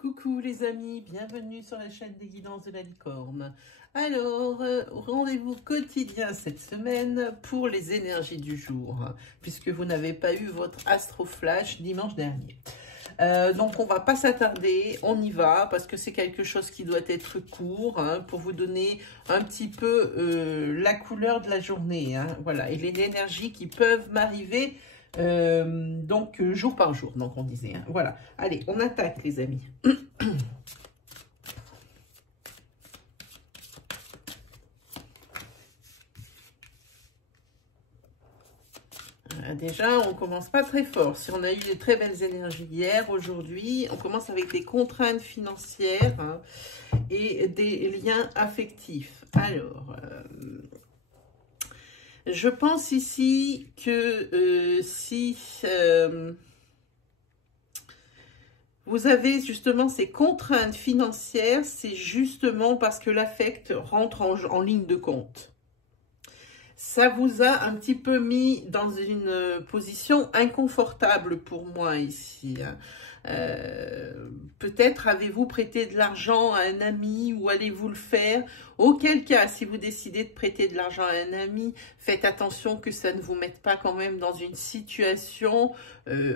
Coucou les amis, bienvenue sur la chaîne des guidances de la licorne. Alors, rendez-vous quotidien cette semaine pour les énergies du jour, puisque vous n'avez pas eu votre Astro Flash dimanche dernier. Donc on va pas s'attarder, on y va, parce que c'est quelque chose qui doit être court, pour vous donner un petit peu la couleur de la journée, voilà, et les énergies qui peuvent m'arriver donc jour par jour, donc on disait, voilà. Allez, on attaque les amis. Déjà, on commence pas très fort. Si on a eu de très belles énergies hier, aujourd'hui, on commence avec des contraintes financières et des liens affectifs. Alors, je pense ici que si vous avez justement ces contraintes financières, c'est justement parce que l'affect rentre en ligne de compte. Ça vous a un petit peu mis dans une position inconfortable pour moi ici. Peut-être avez-vous prêté de l'argent à un ami ou allez-vous le faire? Auquel cas, si vous décidez de prêter de l'argent à un ami, faites attention que ça ne vous mette pas quand même dans une situation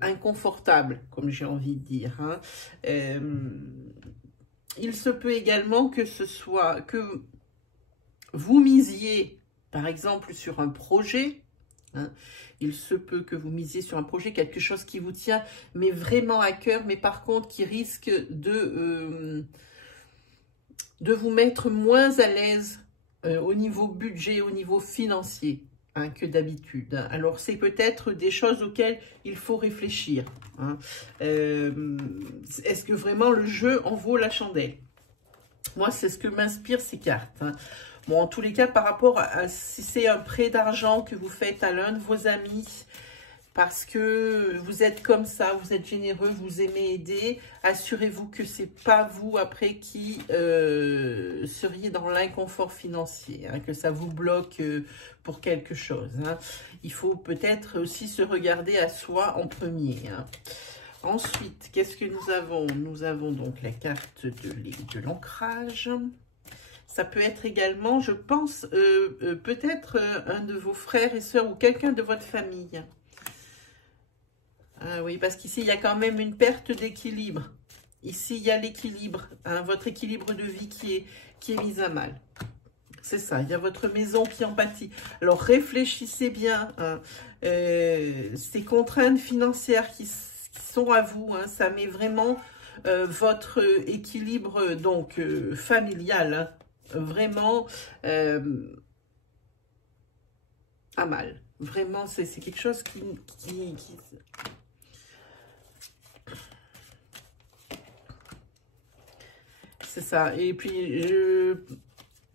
inconfortable, comme j'ai envie de dire. Il se peut également que ce soit que vous misiez par exemple sur un projet, il se peut que vous misiez sur un projet, quelque chose qui vous tient, mais vraiment à cœur, mais par contre qui risque de vous mettre moins à l'aise au niveau budget, au niveau financier, que d'habitude. Alors c'est peut-être des choses auxquelles il faut réfléchir. Est-ce que vraiment le jeu en vaut la chandelle? Moi, c'est ce que m'inspirent ces cartes. Bon, en tous les cas, par rapport à si c'est un prêt d'argent que vous faites à l'un de vos amis, parce que vous êtes comme ça, vous êtes généreux, vous aimez aider, assurez-vous que c'est pas vous après qui seriez dans l'inconfort financier, que ça vous bloque pour quelque chose. Il faut peut-être aussi se regarder à soi en premier. Ensuite, qu'est-ce que nous avons? Nous avons donc la carte de l'ancrage. Ça peut être également, je pense, peut-être un de vos frères et sœurs ou quelqu'un de votre famille. Ah oui, parce qu'ici, il y a quand même une perte d'équilibre. Ici, il y a l'équilibre, votre équilibre de vie qui est mis à mal. C'est ça, il y a votre maison qui en pâtit. Alors, réfléchissez bien. Ces contraintes financières qui sont à vous, ça met vraiment votre équilibre donc familial, vraiment à mal. Vraiment, c'est quelque chose qui... C'est ça. Et puis,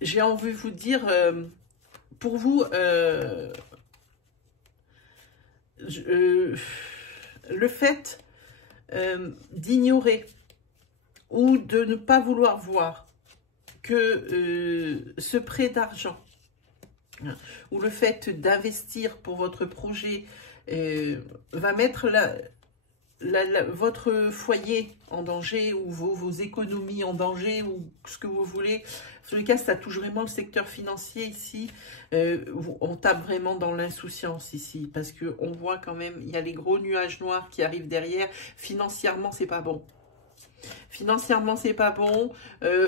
j'ai envie de vous dire, pour vous, le fait d'ignorer ou de ne pas vouloir voir que ce prêt d'argent ou le fait d'investir pour votre projet va mettre votre foyer en danger ou vos économies en danger ou ce que vous voulez. En tous les cas, ça touche vraiment le secteur financier ici. On tape vraiment dans l'insouciance ici parce qu'on voit quand même, il y a les gros nuages noirs qui arrivent derrière. Financièrement, c'est pas bon. Financièrement, c'est pas bon.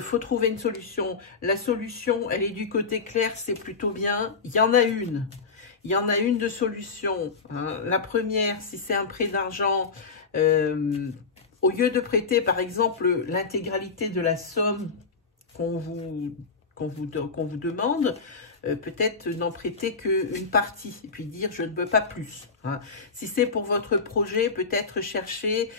Faut trouver une solution. La solution, elle est du côté clair, c'est plutôt bien. Il y en a une. Il y en a une de solution. La première, si c'est un prêt d'argent, au lieu de prêter, par exemple, l'intégralité de la somme qu'on vous demande, peut-être n'en prêter qu'une partie et puis dire je ne veux pas plus. Si c'est pour votre projet, peut-être chercher,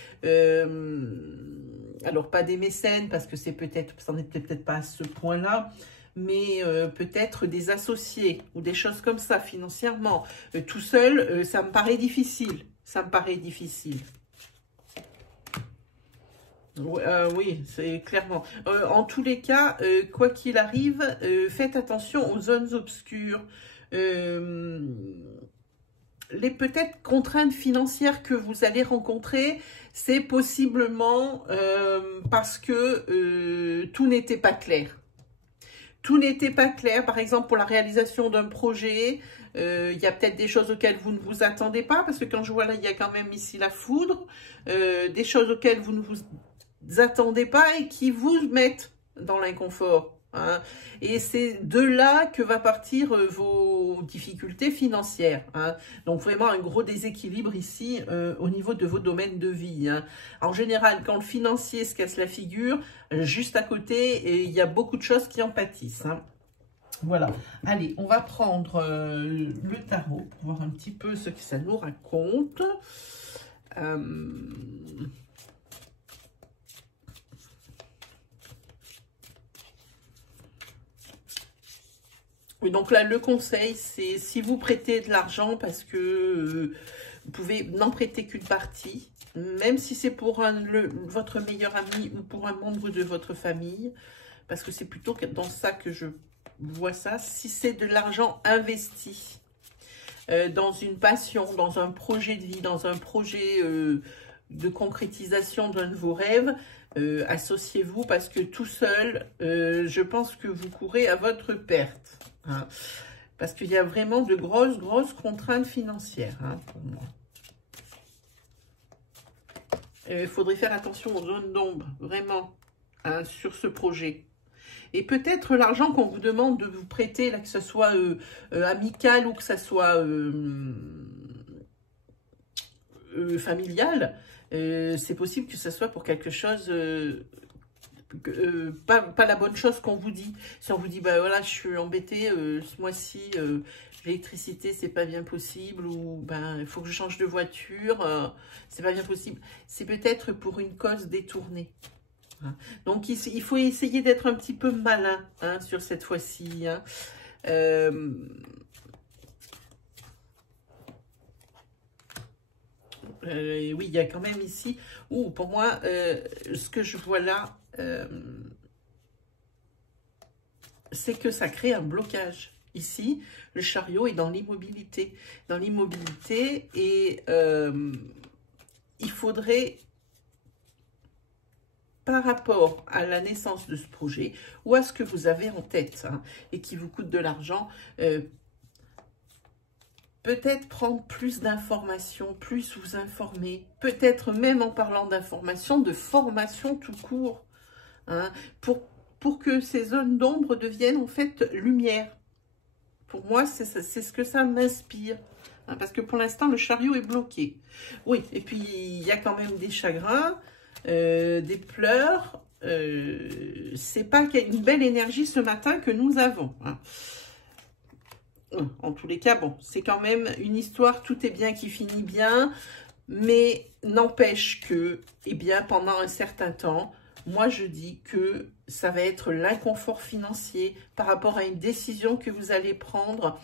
alors pas des mécènes parce que c'est peut-être, ça n'est peut-être pas à ce point-là, mais peut-être des associés ou des choses comme ça financièrement. Tout seul, ça me paraît difficile. Ça me paraît difficile. Oui, c'est clairement. En tous les cas, quoi qu'il arrive, faites attention aux zones obscures. les peut-être contraintes financières que vous allez rencontrer, c'est possiblement parce que tout n'était pas clair. Tout n'était pas clair, par exemple pour la réalisation d'un projet, il y a peut-être des choses auxquelles vous ne vous attendez pas, parce que quand je vois là, il y a quand même ici la foudre, des choses auxquelles vous ne vous attendez pas et qui vous mettent dans l'inconfort. Hein. Et c'est de là que va partir vos difficultés financières. Hein. Donc vraiment un gros déséquilibre ici au niveau de vos domaines de vie. Hein. En général, quand le financier se casse la figure, juste à côté, et il y a beaucoup de choses qui en pâtissent. Hein. Voilà. Allez, on va prendre le tarot pour voir un petit peu ce que ça nous raconte. Oui, donc là, le conseil, c'est si vous prêtez de l'argent parce que vous pouvez n'en prêter qu'une partie, même si c'est pour votre meilleur ami ou pour un membre de votre famille, parce que c'est plutôt dans ça que je vois ça. Si c'est de l'argent investi dans une passion, dans un projet de vie, dans un projet de concrétisation d'un de vos rêves, associez-vous parce que tout seul, je pense que vous courez à votre perte. Hein, parce qu'il y a vraiment de grosses contraintes financières hein, pour moi. Il faudrait faire attention aux zones d'ombre, vraiment, hein, sur ce projet. Et peut-être l'argent qu'on vous demande de vous prêter, là, que ce soit amical ou que ce soit familial, c'est possible que ce soit pour quelque chose... pas la bonne chose qu'on vous dit. Si on vous dit, bah voilà, je suis embêtée, ce mois-ci, l'électricité, c'est pas bien possible, ou ben il faut que je change de voiture, c'est pas bien possible. C'est peut-être pour une cause détournée. Hein. Donc, il faut essayer d'être un petit peu malin hein, sur cette fois-ci. Hein. Oui, il y a quand même ici... pour moi, ce que je vois là, c'est que ça crée un blocage. Ici, le chariot est dans l'immobilité. Dans l'immobilité, et il faudrait, par rapport à la naissance de ce projet, ou à ce que vous avez en tête, hein, et qui vous coûte de l'argent, peut-être prendre plus d'informations, plus vous informer, peut-être même en parlant d'informations, de formation tout court, hein, pour que ces zones d'ombre deviennent en fait lumière. Pour moi, c'est ce que ça m'inspire, hein, parce que pour l'instant, le chariot est bloqué. Oui, et puis il y a quand même des chagrins, des pleurs, c'est pas une belle énergie ce matin que nous avons, hein. En tous les cas, bon, c'est quand même une histoire, tout est bien qui finit bien, mais n'empêche que, eh bien, pendant un certain temps, moi je dis que ça va être l'inconfort financier par rapport à une décision que vous allez prendre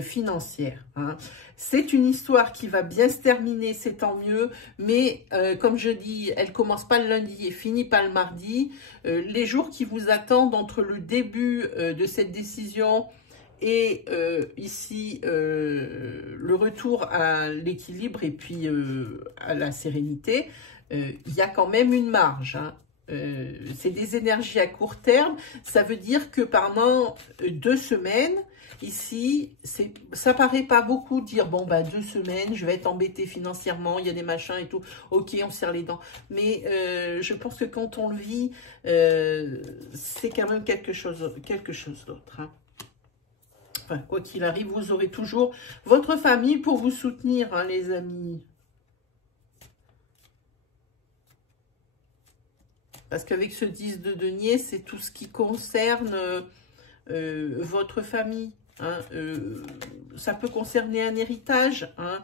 financière. Hein. C'est une histoire qui va bien se terminer, c'est tant mieux, mais comme je dis, elle commence pas le lundi et finit pas le mardi. Les jours qui vous attendent entre le début de cette décision et ici, le retour à l'équilibre et puis à la sérénité, il y a quand même une marge. Hein. C'est des énergies à court terme. Ça veut dire que pendant 2 semaines, ici, ça paraît pas beaucoup de dire, bon, bah 2 semaines, je vais être embêtée financièrement, il y a des machins et tout. Ok, on serre les dents. Mais je pense que quand on le vit, c'est quand même quelque chose d'autre. Hein. Enfin, quoi qu'il arrive, vous aurez toujours votre famille pour vous soutenir, hein, les amis. Parce qu'avec ce 10 de denier, c'est tout ce qui concerne votre famille. Hein. Ça peut concerner un héritage. Hein.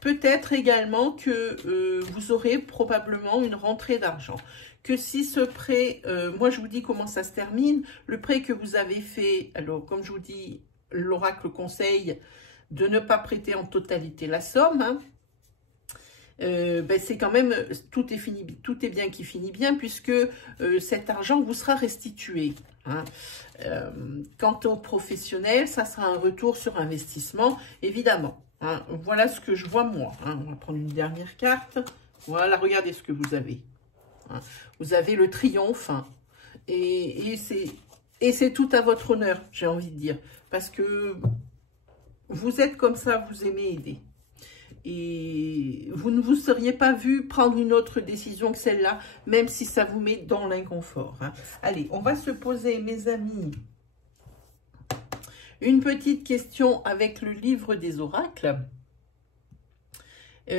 Peut-être également que vous aurez probablement une rentrée d'argent. Que si ce prêt, moi je vous dis comment ça se termine, le prêt que vous avez fait, alors comme je vous dis, l'oracle conseille de ne pas prêter en totalité la somme, hein. c'est quand même, tout est bien qui finit bien, puisque cet argent vous sera restitué. Hein. Quant aux professionnels, ça sera un retour sur investissement, évidemment. Hein. Voilà ce que je vois moi. Hein. On va prendre une dernière carte. Voilà, regardez ce que vous avez. Hein. Vous avez le triomphe, hein. Et c'est tout à votre honneur, j'ai envie de dire. Parce que vous êtes comme ça, vous aimez aider. Et vous ne vous seriez pas vu prendre une autre décision que celle-là, même si ça vous met dans l'inconfort. Hein. Allez, on va se poser, mes amis, une petite question avec le livre des oracles.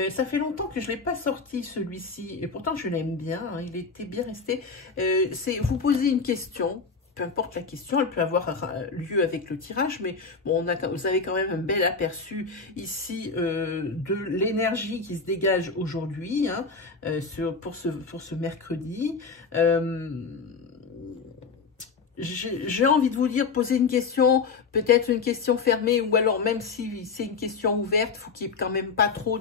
Ça fait longtemps que je ne l'ai pas sorti, celui-ci, et pourtant je l'aime bien, hein, il était bien resté. C'est vous posez une question. Peu importe la question, elle peut avoir lieu avec le tirage, mais bon, vous avez quand même un bel aperçu ici de l'énergie qui se dégage aujourd'hui, hein, pour ce mercredi. J'ai envie de vous dire, poser une question, peut-être une question fermée, ou alors même si c'est une question ouverte, il faut qu'il n'y ait quand même pas trop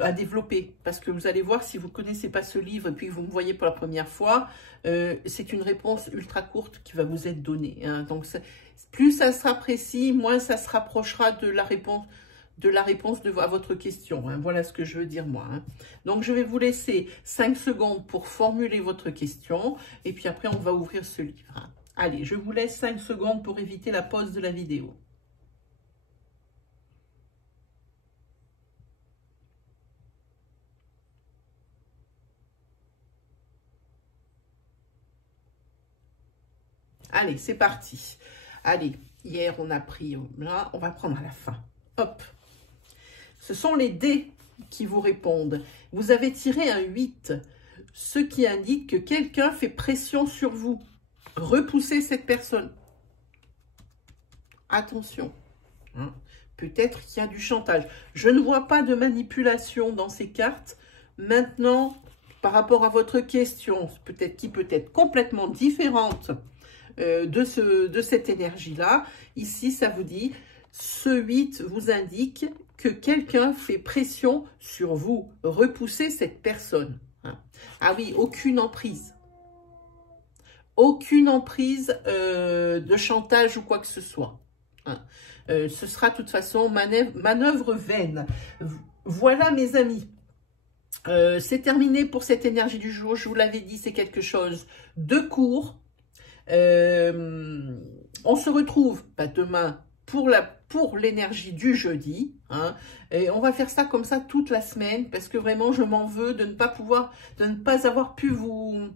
à développer, parce que vous allez voir, si vous ne connaissez pas ce livre et puis que vous me voyez pour la première fois, c'est une réponse ultra courte qui va vous être donnée. Hein. Donc, plus ça sera précis, moins ça se rapprochera de la réponse à votre question. Hein. Voilà ce que je veux dire moi. Hein. Donc, je vais vous laisser 5 secondes pour formuler votre question, et puis après, on va ouvrir ce livre. Hein. Allez, je vous laisse 5 secondes pour éviter la pause de la vidéo. Allez, c'est parti. Allez, hier, on a pris là, on va prendre à la fin. Hop. Ce sont les dés qui vous répondent. Vous avez tiré un 8, ce qui indique que quelqu'un fait pression sur vous. Repoussez cette personne. Attention. Hein. Peut-être qu'il y a du chantage. Je ne vois pas de manipulation dans ces cartes. Maintenant, par rapport à votre question, qui peut être complètement différente de cette énergie-là. Ici, ça vous dit, ce 8 vous indique que quelqu'un fait pression sur vous. Repoussez cette personne. Hein. Ah oui, aucune emprise. Aucune emprise de chantage ou quoi que ce soit. Hein. Ce sera de toute façon manœuvre vaine. Voilà mes amis. C'est terminé pour cette énergie du jour. Je vous l'avais dit, c'est quelque chose de court. On se retrouve demain pour l'énergie du jeudi. Hein, et on va faire ça comme ça toute la semaine parce que vraiment je m'en veux de ne pas avoir pu vous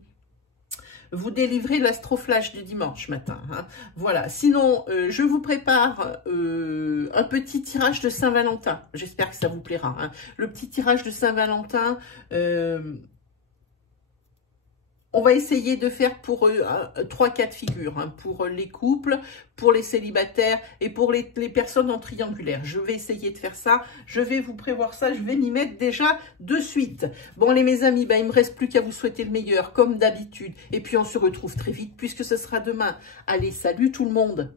délivrer l'astroflash du dimanche matin. Hein. Voilà. Sinon, je vous prépare un petit tirage de Saint-Valentin. J'espère que ça vous plaira. Hein. Le petit tirage de Saint-Valentin. On va essayer de faire pour 3 cas de figure, hein, pour les couples, pour les célibataires et pour les personnes en triangulaire. Je vais essayer de faire ça, je vais vous prévoir ça, je vais m'y mettre déjà de suite. Bon, mes amis, il ne me reste plus qu'à vous souhaiter le meilleur, comme d'habitude. Et puis, on se retrouve très vite, puisque ce sera demain. Allez, salut tout le monde!